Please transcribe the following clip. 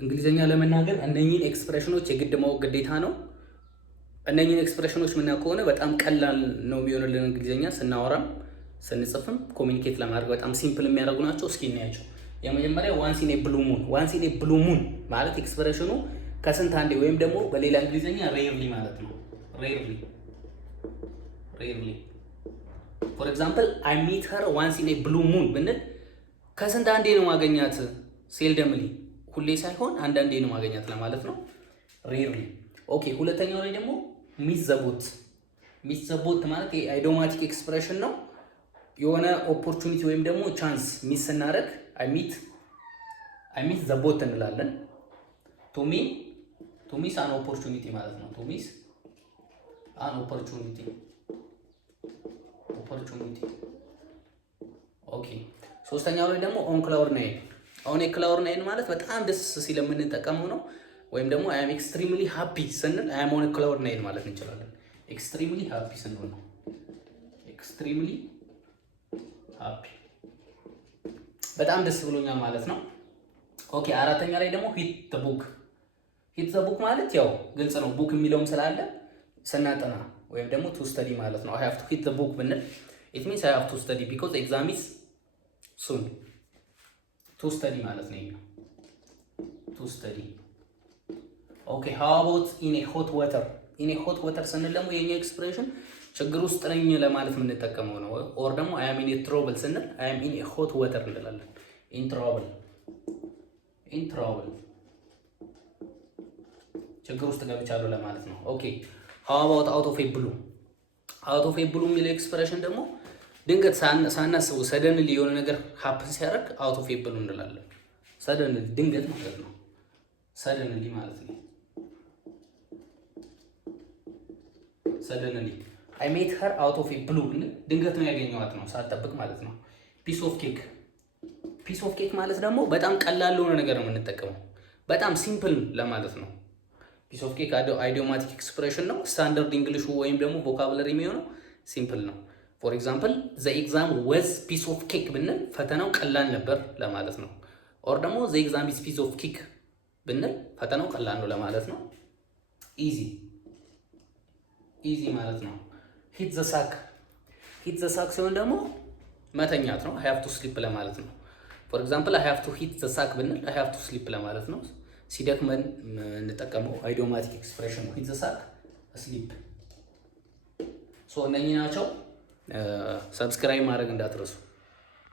እንግሊዘኛ ለመናገር እነኚህን ኤክስፕሬሽኖች የግድ ማወቅ ግዴታ ነው። እነኚህን ኤክስፕሬሽኖች ምናውቅ ከሆነ በጣም ቀላል ነው የሚሆንልን እንግሊዘኛ ስናወራም ስንጽፍም ኮሚኒኬት ለማድረግ በጣም ሲምፕል የሚያደርጉ ናቸው። እስኪ እናያቸው። የመጀመሪያ ዋንስ ኢን ኤ ብሉ ሙን። ዋንስ ኢን ኤ ብሉ ሙን ማለት ኤክስፕሬሽኑ ከስንት አንዴ ወይም ደግሞ በሌላ እንግሊዘኛ ሬርሊ ማለት ነው። ሬርሊ ፎር ኤግዛምፕል አይ ሚት ሄር ዋንስ ኢን ኤ ብሉ ሙን ብንል ከስንት አንዴ ነው ማገኛት። ሴልደምሊ ሁሌ ሳይሆን አንዳንዴ ነው ማገኛት ለማለት ነው። ሬርሊ። ኦኬ ሁለተኛው ላይ ደግሞ ሚት ዘ ቦት። ሚት ዘ ቦት ማለት አይዶማቲክ ኤክስፕሬሽን ነው። የሆነ ኦፖርቹኒቲ ወይም ደግሞ ቻንስ ሚስ ስናደርግ አይ ሚት ዘ ቦት እንላለን። ቱ ሚስ አን ኦፖርቹኒቲ ማለት ነው። ቱ ሚስ አን ኦፖርቹኒቲ። ኦኬ ሶስተኛው ላይ ደግሞ ኦን ክላውድ ናይን። አሁን የክላውድ ናይን ማለት በጣም ደስ ሲል የምንጠቀመው ነው። ወይም ደግሞ አይ አም ኤክስትሪምሊ ሃፒ ስንል አይ አም ኦን ክላውድ ናይን ማለት እንችላለን። ኤክስትሪምሊ ሃፒ ስንል ነው። ኤክስትሪምሊ ሃፒ በጣም ደስ ብሎኛል ማለት ነው። ኦኬ አራተኛ ላይ ደግሞ ሂት ዘ ቡክ። ሂት ዘ ቡክ ማለት ያው ግልጽ ነው። ቡክ የሚለውም ስላለ ስናጠና ወይም ደግሞ ቱ ስተዲ ማለት ነው። አይ ሃቭ ቱ ሂት ዘ ቡክ ብንል ኢት ሚንስ አይ ሃቭ ቱ ስተዲ ቢኮዝ ኤግዛም ኢዝ ሱን። ቱ ስተዲ ማለት ነው። ቱ ስተዲ። ኦኬ ሃው አባውት ኢን ኤ ሆት ወተር። ኢን ኤ ሆት ወተር ስንል ደግሞ የኛ ኤክስፕሬሽን ችግር ውስጥ ነኝ ለማለት የምንጠቀመው ነው። ኦር ደግሞ አይ አም ኢን ኤ ትሮብል ስንል አይ አም ኢን ኤ ሆት ወተር እንላለን። ኢን ትሮብል ችግር ውስጥ ገብቻለሁ ለማለት ነው። ኦኬ ሃው አባውት አውት ኦፍ ኤ ብሉ። አውት ኦፍ ኤ ብሉ የሚለው ኤክስፕሬሽን ደግሞ ድንገት ሳናስበው ሰደንሊ የሆነ ነገር ሀፕን ሲያደርግ አውት ኦፍ ኤ ብሉ እንላለን። ሰደንሊ ድንገት ማለት ነው። ሰደንሊ ማለት ነው። ሰደንሊ አይ ሜት ሄር አውት ኦፍ ኤ ብሉ ብንል ድንገት ነው ያገኘኋት ነው፣ ሳትጠብቅ ማለት ነው። ፒስ ኦፍ ኬክ። ፒስ ኦፍ ኬክ ማለት ደግሞ በጣም ቀላል የሆነ ነገር ነው የምንጠቀመው፣ በጣም ሲምፕል ለማለት ነው። ፒስ ኦፍ ኬክ አይዲዮማቲክ ኤክስፕሬሽን ነው። ስታንዳርድ እንግሊሹ ወይም ደግሞ ቮካብለሪ የሚሆነው ሲምፕል ነው። ፎር ኤግዛምፕል ዘ ኤግዛም ወዝ ፒስ ኦፍ ኬክ ብንል ፈተናው ቀላል ነበር ለማለት ነው። ኦር ደግሞ ዘ ኤግዛም ኢዝ ፒስ ኦፍ ኬክ ብንል ፈተናው ቀላል ነው ለማለት ነው። ኢዚ ማለት ነው። ሂት ዘ ሳክ። ሂት ዘ ሳክ ሲሆን ደግሞ መተኛት ነው። አይ ሃቭ ቱ ስሊፕ ለማለት ነው። ፎር ኤግዛምፕል አይ ሃቭ ቱ ሂት ዘ ሳክ ብንል አይ ሃቭ ቱ ስሊፕ ለማለት ነው። ሲደክመን እንጠቀመው አይዲዮማቲክ ኤክስፕሬሽን ነው። ሂት ዘ ሳክ ስሊፕ። ሶ እነኚህ ናቸው። ሰብስክራይብ ማድረግ እንዳትረሱ።